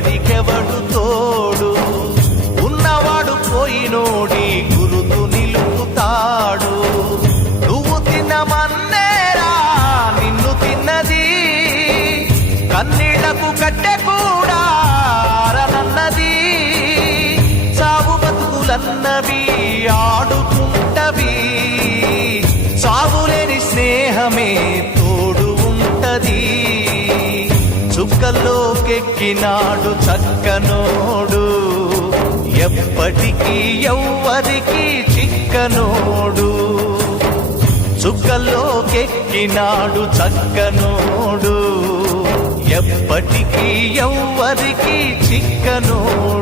ఎవ్వడికెవడు తోడు, ఉన్నవాడు పోయినోడి గురుతు నిలుపుతాడు. నువ్వు తినమన్నేరా నిన్ను తిన్నది, కన్నీళ్లకు కట్టె కూడా ఆరనన్నది. సాగు బతుకులన్నవి ఆడుకుంటవి, సాగులేని స్నేహమే తోడు ఉంటది. చుక్కల్లోకెక్కినాడు చక్కనోడు, ఎప్పటికీ ఎవ్వరికి చిక్కనోడు. చుక్కల్లోకెక్కినాడు చక్కనోడు, ఎప్పటికీ ఎవ్వరికి చిక్కనోడు.